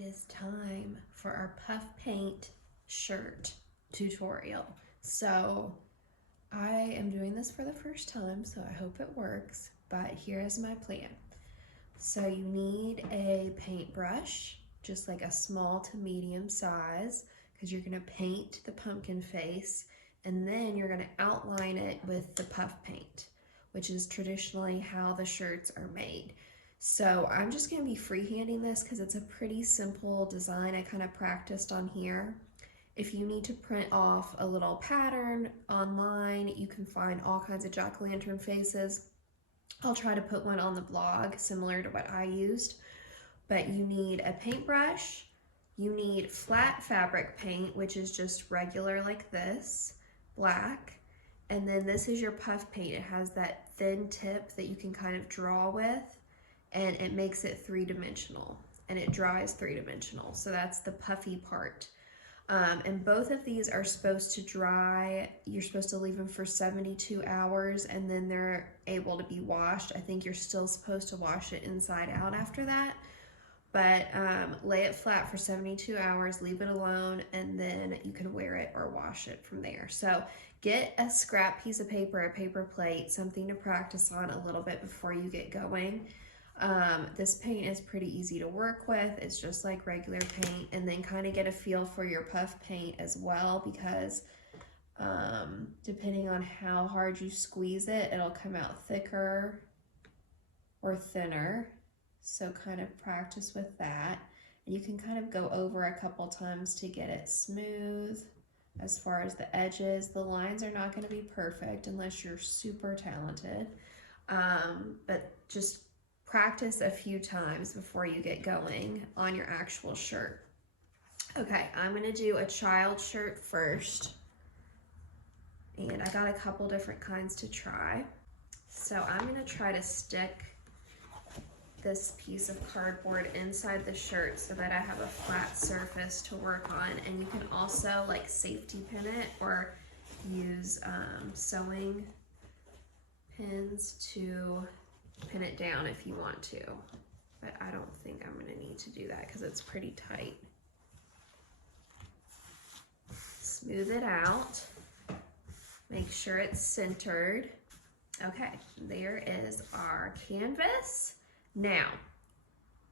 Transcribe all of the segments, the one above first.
It is time for our puff paint shirt tutorial. So I am doing this for the first time, so I hope it works, but here is my plan. So you need a paintbrush, just like a small to medium size, because you're gonna paint the pumpkin face, and then you're gonna outline it with the puff paint, which is traditionally how the shirts are made. So I'm just gonna be freehanding this because it's a pretty simple design I kind of practiced on here. If you need to print off a little pattern online, you can find all kinds of jack-o'-lantern faces. I'll try to put one on the blog similar to what I used. But you need a paintbrush, you need flat fabric paint, which is just regular like this, black, and then this is your puff paint. It has that thin tip that you can kind of draw with, and it makes it three-dimensional, and it dries three-dimensional. So that's the puffy part. And both of these are supposed to dry. You're supposed to leave them for 72 hours and then they're able to be washed. I think you're still supposed to wash it inside out after that. But lay it flat for 72 hours, leave it alone, and then you can wear it or wash it from there. So get a scrap piece of paper, a paper plate, something to practice on a little bit before you get going. This paint is pretty easy to work with. It's just like regular paint, and then kind of get a feel for your puff paint as well, because depending on how hard you squeeze it, it'll come out thicker or thinner. So kind of practice with that. And you can kind of go over a couple times to get it smooth. As far as the edges, the lines are not going to be perfect unless you're super talented. But just practice a few times before you get going on your actual shirt. Okay, I'm going to do a child shirt first. And I got a couple different kinds to try. So I'm going to try to stick this piece of cardboard inside the shirt so that I have a flat surface to work on, and you can also like safety pin it or use sewing pins to pin it down if you want to, but I don't think I'm going to need to do that because it's pretty tight. Smooth it out, make sure it's centered. Okay, there is our canvas. Now,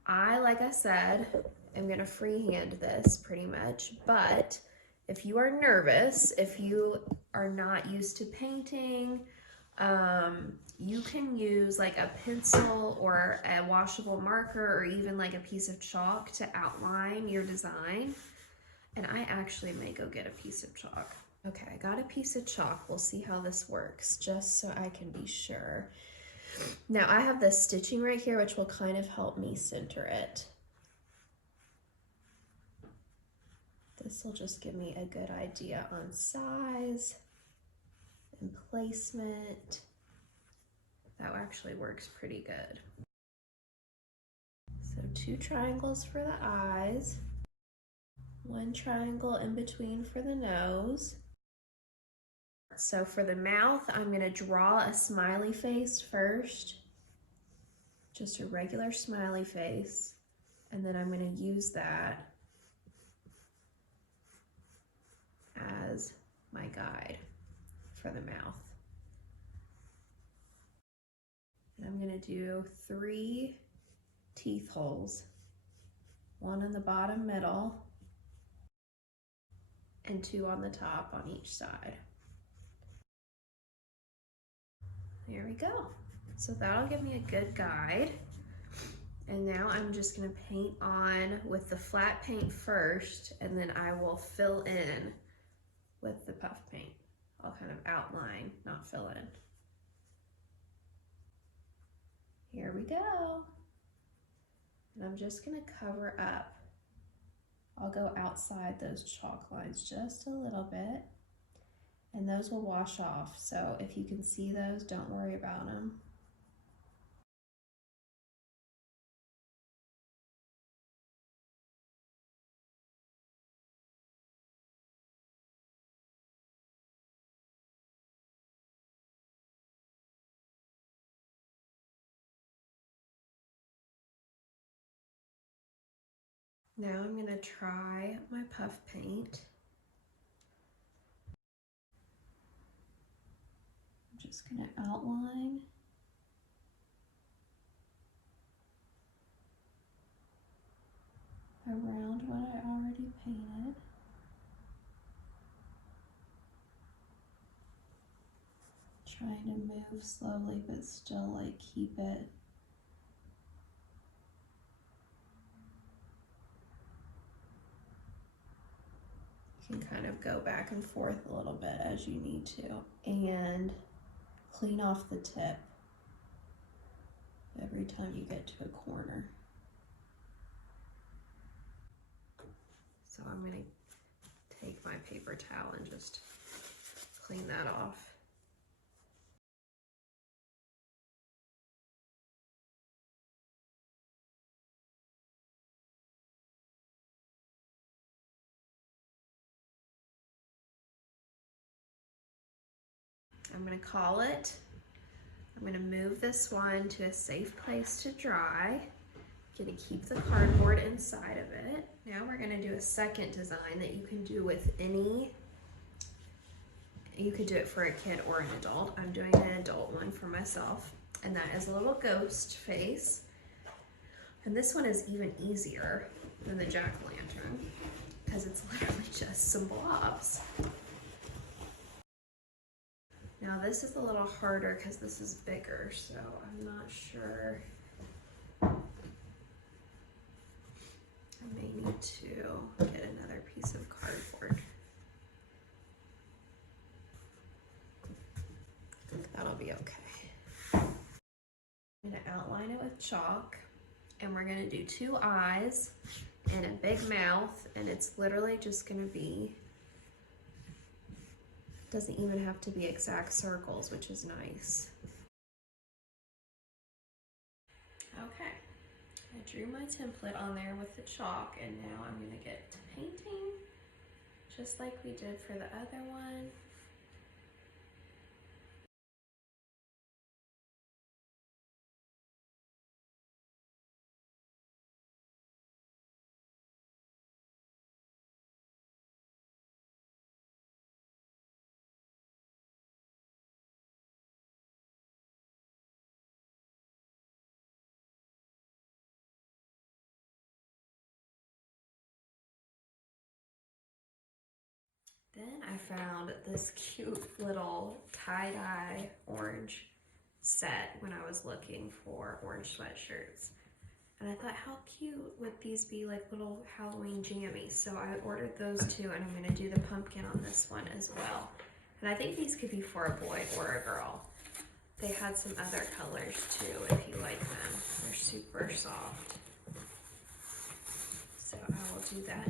like I said, I'm going to freehand this pretty much, but if you are nervous, if you are not used to painting, you can use like a pencil or a washable marker or even like a piece of chalk to outline your design. And I actually may go get a piece of chalk. Okay, I got a piece of chalk. We'll see how this works, just so I can be sure. Now I have this stitching right here, which will kind of help me center it. This will just give me a good idea on size and placement. That actually works pretty good. So 2 triangles for the eyes, 1 triangle in between for the nose. So for the mouth, I'm going to draw a smiley face first, just a regular smiley face, and then I'm going to use that as my guide for the mouth. And I'm going to do 3 teeth holes, 1 in the bottom middle, and 2 on the top on each side. There we go. So that'll give me a good guide. And now I'm just going to paint on with the flat paint first, and then I will fill in with the puff paint. I'll kind of outline, not fill in. Here we go. And I'm just going to cover up. I'll go outside those chalk lines just a little bit, and those will wash off. So if you can see those, don't worry about them. Now I'm gonna try my puff paint. I'm just gonna outline around what I already painted. Trying to move slowly but still like keep it you can kind of go back and forth a little bit as you need to and clean off the tip every time you get to a corner. So I'm going to take my paper towel and just clean that off. I'm going to call it. I'm going to move this one to a safe place to dry. Going to keep the cardboard inside of it. Now we're going to do a second design that you can do with any, you could do it for a kid or an adult. I'm doing an adult one for myself, and that is a little ghost face. And this one is even easier than the jack-o'-lantern because it's literally just some blobs. Now this is a little harder because this is bigger, so I'm not sure. I may need to get another piece of cardboard. That'll be okay. I'm going to outline it with chalk, and we're going to do 2 eyes and a big mouth, and it's literally just going to be, doesn't even have to be exact circles, which is nice. Okay. I drew my template on there with the chalk, and now I'm going to get to painting just like we did for the other one. Then I found this cute little tie-dye orange set when I was looking for orange sweatshirts. And I thought, how cute would these be, like little Halloween jammies? So I ordered those 2, and I'm gonna do the pumpkin on this one as well. And I think these could be for a boy or a girl. They had some other colors too, if you like them. They're super soft. So I will do that